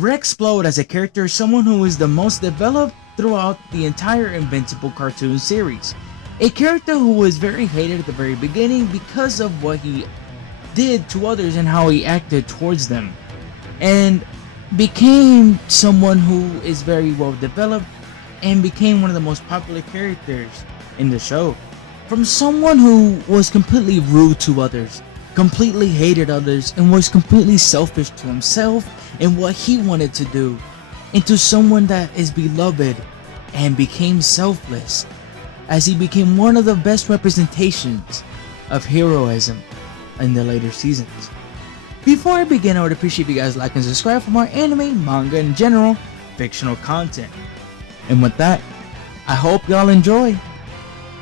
Rexplode as a character is someone who is the most developed throughout the entire Invincible cartoon series. A character who was very hated at the very beginning because of what he did to others and how he acted towards them, and became someone who is very well developed and became one of the most popular characters in the show. From someone who was completely rude to others, completely hated others, and was completely selfish to himself and what he wanted to do, into someone that is beloved and became selfless, as he became one of the best representations of heroism in the later seasons. Before I begin, I would appreciate if you guys like and subscribe for more anime, manga, and general fictional content. And with that, I hope y'all enjoy.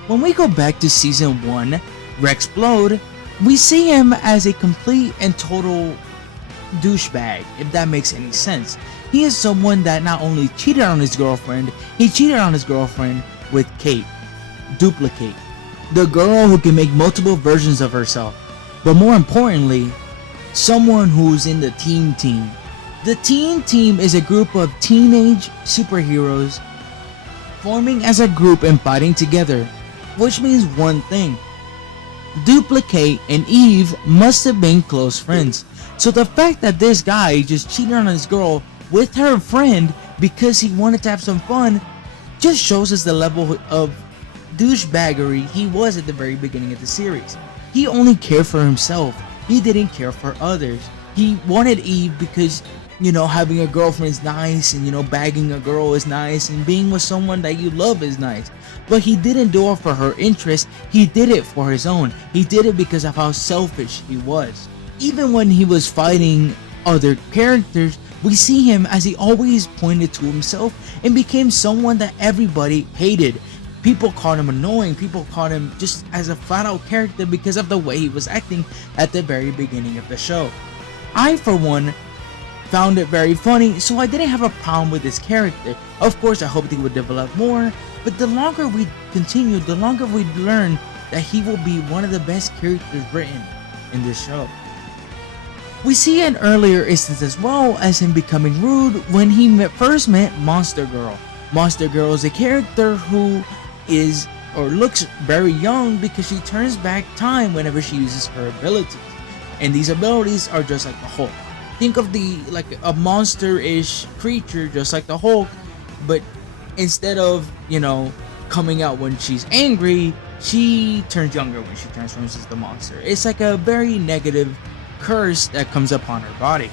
When we go back to season 1, Rexplode, we see him as a complete and total douchebag, if that makes any sense. He is someone that not only cheated on his girlfriend, he cheated on his girlfriend with Kate, Duplicate, the girl who can make multiple versions of herself, but more importantly, someone who's in the Teen Team. The Teen Team is a group of teenage superheroes forming as a group and fighting together, which means one thing: Duplicate and Eve must have been close friends. So the fact that this guy just cheated on his girl with her friend because he wanted to have some fun just shows us the level of douchebaggery he was at the very beginning of the series. He only cared for himself. He didn't care for others. He wanted Eve because, having a girlfriend is nice, and bagging a girl is nice, and being with someone that you love is nice. But he didn't do it for her interest. He did it for his own. He did it because of how selfish he was. Even when he was fighting other characters, we see him as he always pointed to himself and became someone that everybody hated. People called him annoying. People called him just as a flat out character because of the way he was acting at the very beginning of the show. I, for one, found it very funny, so I didn't have a problem with this character. Of course, I hoped he would develop more, but the longer we continue, the longer we learn that he will be one of the best characters written in this show. We see an earlier instance as well as him becoming rude when he first met Monster Girl. Monster Girl is a character who is or looks very young because she turns back time whenever she uses her abilities, and these abilities are just like the Hulk. Think of like a monster-ish creature just like the Hulk, but instead of coming out when she's angry, she turns younger when she transforms as the monster. It's like a very negative curse that comes upon her body.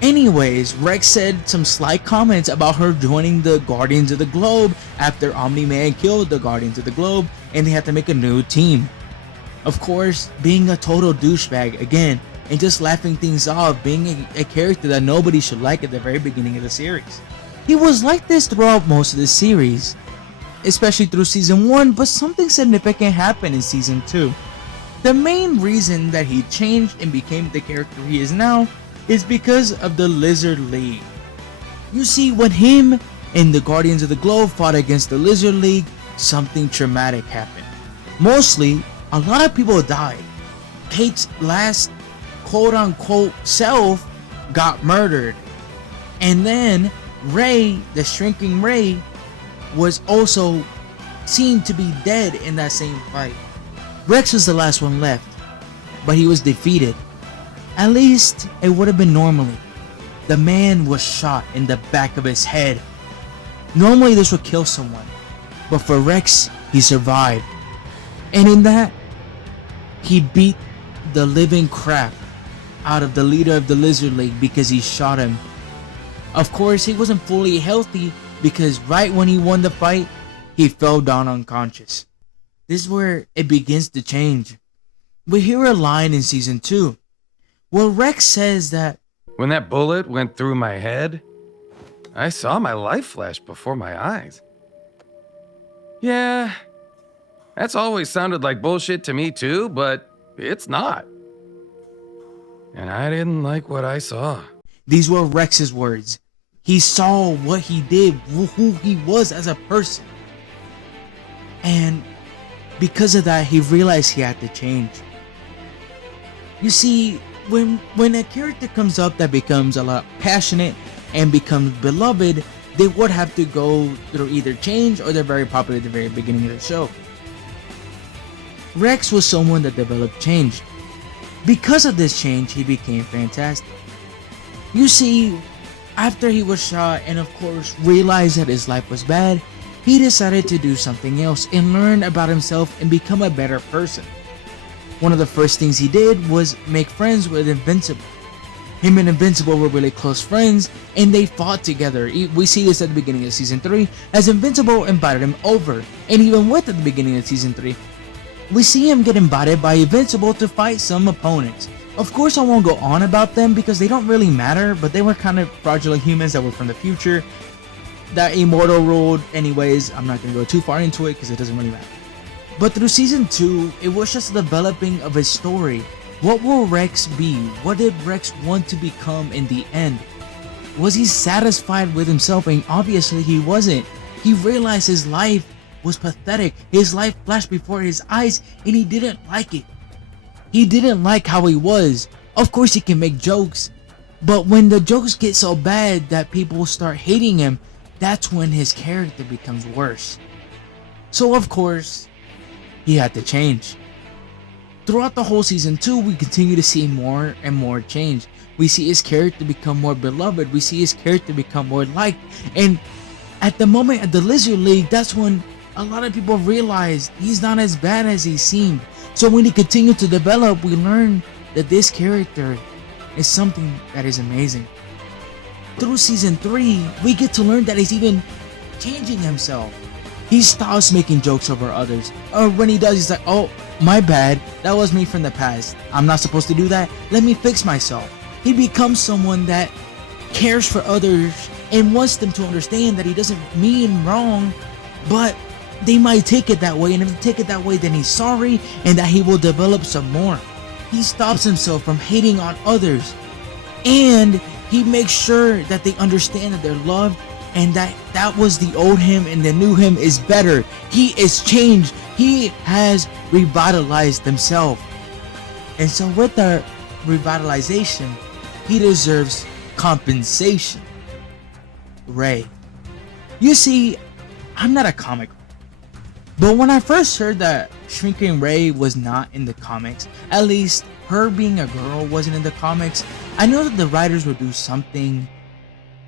Anyways, Rex said some slight comments about her joining the Guardians of the Globe after Omni-Man killed the Guardians of the Globe and they had to make a new team. Of course, being a total douchebag again, and just laughing things off, being a character that nobody should like at the very beginning of the series. He was like this throughout most of the series, especially through season 1, but something significant happened in season 2. The main reason that he changed and became the character he is now is because of the Lizard League. You see, when him and the Guardians of the Globe fought against the Lizard League, something traumatic happened. Mostly, a lot of people died. Kate's last quote-unquote self got murdered. And then Ray, the shrinking Ray, was also seen to be dead in that same fight. Rex was the last one left, but he was defeated. At least it would have been normally. The man was shot in the back of his head. Normally this would kill someone, but for Rex, he survived. And in that, he beat the living crap out of the leader of the Lizard League because he shot him. Of course, he wasn't fully healthy because right when he won the fight, he fell down unconscious. This is where it begins to change. We hear a line in season 2 where Rex says that, "When that bullet went through my head, I saw my life flash before my eyes." Yeah, that's always sounded like bullshit to me too, but it's not. And I didn't like what I saw. These were Rex's words. He saw what he did, who he was as a person. And because of that, he realized he had to change. You see, when a character comes up that becomes a lot passionate, and become beloved, they would have to go through either change or they're very popular at the very beginning of the show. Rex was someone that developed change. Because of this change, he became fantastic. You see, after he was shot and of course realized that his life was bad, he decided to do something else and learn about himself and become a better person. One of the first things he did was make friends with Invincible. Him and Invincible were really close friends and they fought together. We see this at the beginning of season 3 as Invincible invited him over, and even with at the beginning of season 3, we see him get invited by Invincible to fight some opponents. Of course, I won't go on about them because they don't really matter, but they were kind of fraudulent humans that were from the future that Immortal ruled. Anyways, I'm not going to go too far into it because it doesn't really matter. But through season 2, it was just developing of his story. What will Rex be? What did Rex want to become in the end? Was he satisfied with himself? And obviously he wasn't. He realized his life was pathetic. His life flashed before his eyes and he didn't like it. He didn't like how he was. Of course he can make jokes, but when the jokes get so bad that people start hating him, that's when his character becomes worse. So of course, he had to change. Throughout the whole season 2, we continue to see more and more change. We see his character become more beloved. We see his character become more liked. And at the moment at the Lizard League, that's when a lot of people realized he's not as bad as he seemed. So when he continued to develop, we learned that this character is something that is amazing. Through season 3, we get to learn that he's even changing himself. He stops making jokes over others. Or when he does, he's like, oh, my bad, that was me from the past. I'm not supposed to do that. Let me fix myself. He becomes someone that cares for others and wants them to understand that he doesn't mean wrong, but they might take it that way, and if they take it that way, then he's sorry and that he will develop some more. He stops himself from hating on others, and he makes sure that they understand that they're loved and that was the old him and the new him is better. He is changed. He has revitalized himself. And so with the revitalization, he deserves compensation. Ray. You see, I'm not a comic, but when I first heard that Shrinking Ray was not in the comics, at least her being a girl wasn't in the comics, I know that the writers would do something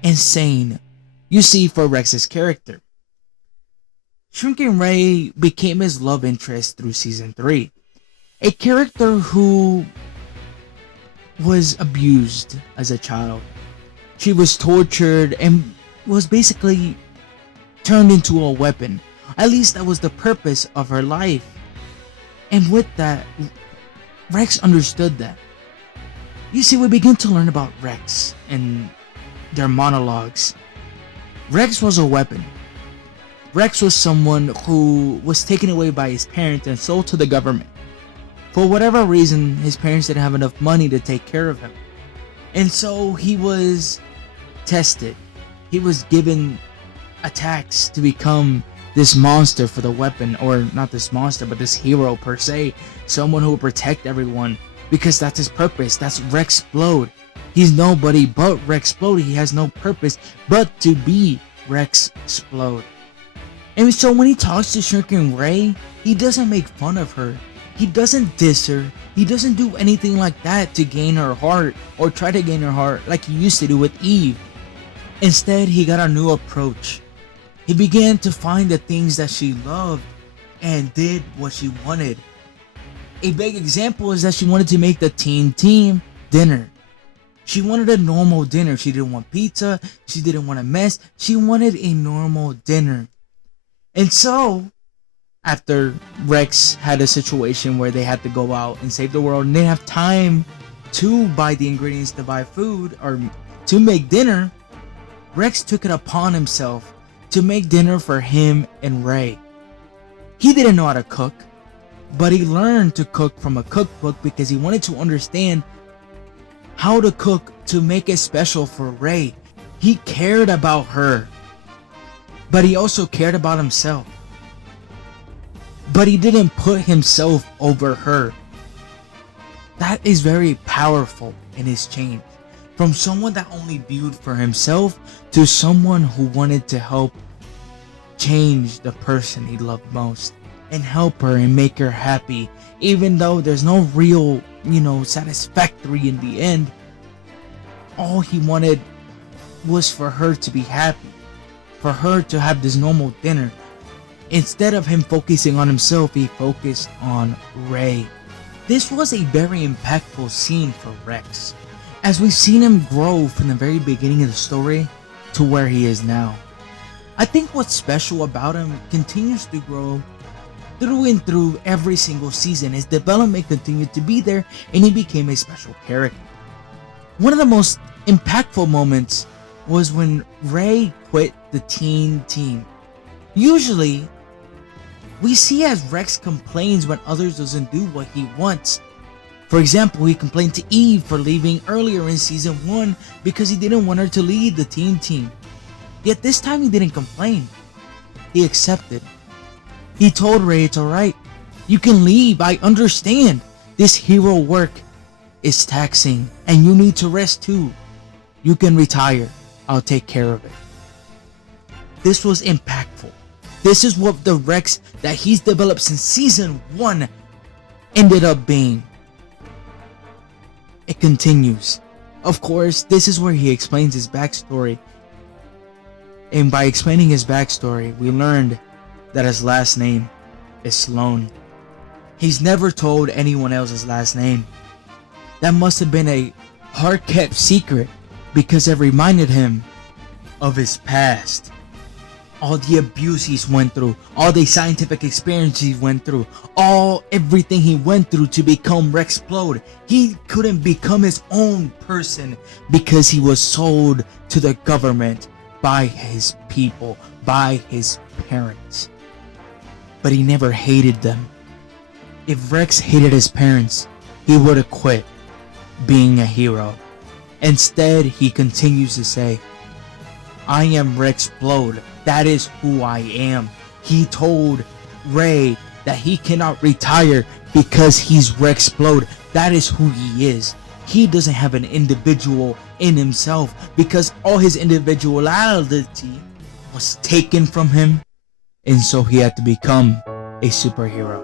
insane. You see, for Rex's character, Shrinking Ray became his love interest through season 3. A character who was abused as a child. She was tortured and was basically turned into a weapon. At least that was the purpose of her life. And with that, Rex understood that. You see, we begin to learn about Rex and their monologues. Rex was a weapon. Rex was someone who was taken away by his parents and sold to the government. For whatever reason, his parents didn't have enough money to take care of him. And so he was tested. He was given attacks to become this monster for the weapon, or not this monster, but this hero per se. Someone who will protect everyone, because that's his purpose. That's Rexplode. He's nobody but Rexplode. He has no purpose but to be Rexplode. And so when he talks to Shrinking Ray, he doesn't make fun of her. He doesn't diss her. He doesn't do anything like that to gain her heart or try to gain her heart like he used to do with Eve. Instead, he got a new approach. He began to find the things that she loved and did what she wanted. A big example is that she wanted to make the teen team dinner. She wanted a normal dinner. She didn't want pizza. She didn't want a mess. She wanted a normal dinner. And so, after Rex had a situation where they had to go out and save the world and they didn't have time to buy the ingredients to buy food or to make dinner, Rex took it upon himself to make dinner for him and Ray. He didn't know how to cook, but he learned to cook from a cookbook because he wanted to understand how to cook to make it special for Ray. He cared about her, but he also cared about himself. But he didn't put himself over her. That is very powerful in his change. From someone that only viewed for himself to someone who wanted to help change the person he loved most and help her and make her happy, even though there's no real, satisfactory in the end. All he wanted was for her to be happy, for her to have this normal dinner. Instead of him focusing on himself, he focused on Ray. This was a very impactful scene for Rex, as we've seen him grow from the very beginning of the story to where he is now. I think what's special about him continues to grow through and through every single season. His development continued to be there, and he became a special character. One of the most impactful moments was when Ray quit the teen team. Usually, we see as Rex complains when others doesn't do what he wants. For example, he complained to Eve for leaving earlier in season 1 because he didn't want her to lead the teen team. Yet this time he didn't complain. He accepted. He told Ray it's alright. You can leave, I understand. This hero work is taxing and you need to rest too. You can retire. I'll take care of it. This was impactful. This is what the Rex that he's developed since season 1 ended up being. It continues. Of course, this is where he explains his backstory. And by explaining his backstory, we learned that his last name is Sloan. He's never told anyone else his last name. That must have been a hard-kept secret because it reminded him of his past. All the abuse he's went through, all the scientific experience he went through, everything he went through to become Rexplode. He couldn't become his own person because he was sold to the government by his people, by his parents. But he never hated them. If Rex hated his parents, he would have quit being a hero. Instead, he continues to say, I am Rexplode. That is who I am. He told Ray that he cannot retire because he's Rexplode. That is who he is. He doesn't have an individual in himself because all his individuality was taken from him, and so he had to become a superhero.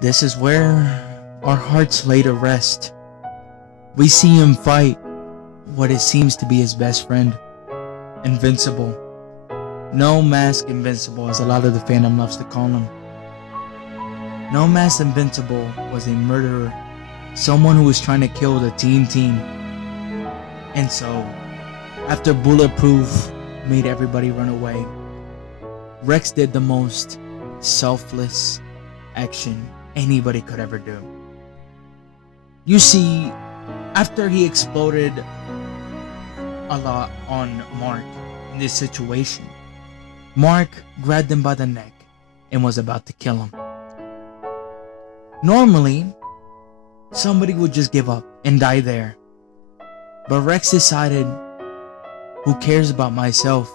This is where our hearts lay to rest. We see him fight what it seems to be his best friend, Invincible. No Mask Invincible, as a lot of the fandom loves to call him. No Mask Invincible was a murderer, someone who was trying to kill the teen team. And so, after Bulletproof made everybody run away, Rex did the most selfless action anybody could ever do. You see, after he exploded a lot on Mark in this situation, Mark grabbed him by the neck and was about to kill him. Normally, somebody would just give up and die there. But Rex decided, who cares about myself?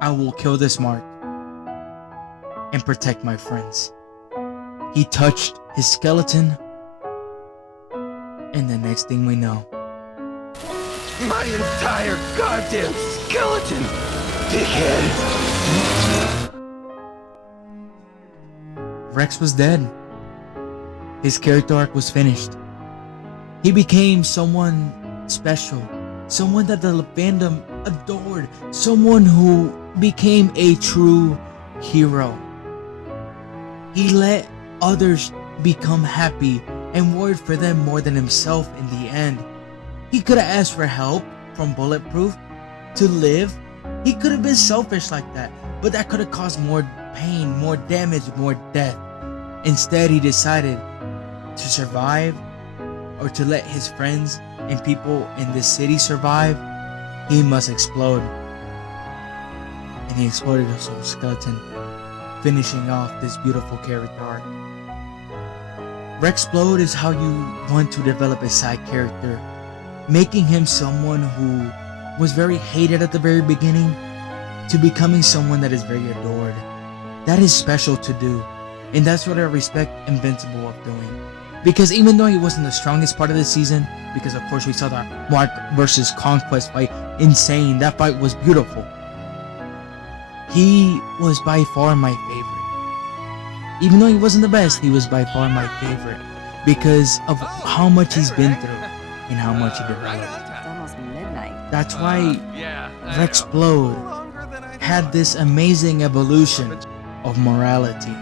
I will kill this Mark and protect my friends. He touched his skeleton, and the next thing we know, My entire goddamn skeleton, dickhead! Rex was dead. His character arc was finished. He became someone special, someone that the fandom adored, someone who became a true hero. He let others become happy and worried for them more than himself in the end. He could have asked for help from Bulletproof to live. He could have been selfish like that, but that could have caused more pain, more damage, more death. Instead, he decided to survive, or to let his friends and people in this city survive. He must explode. And he exploded his whole skeleton, finishing off this beautiful character arc. Rexplode is how you want to develop a side character, making him someone who was very hated at the very beginning to becoming someone that is very adored. That is special to do, and that's what I respect Invincible of doing. Because even though he wasn't the strongest part of the season, because of course we saw that Mark versus Conquest fight, insane, that fight was beautiful. He was by far my favorite. Even though he wasn't the best, he was by far my favorite because of how much he's been through and how much he developed. It's almost midnight. That's why Rexplode had this amazing evolution of morality.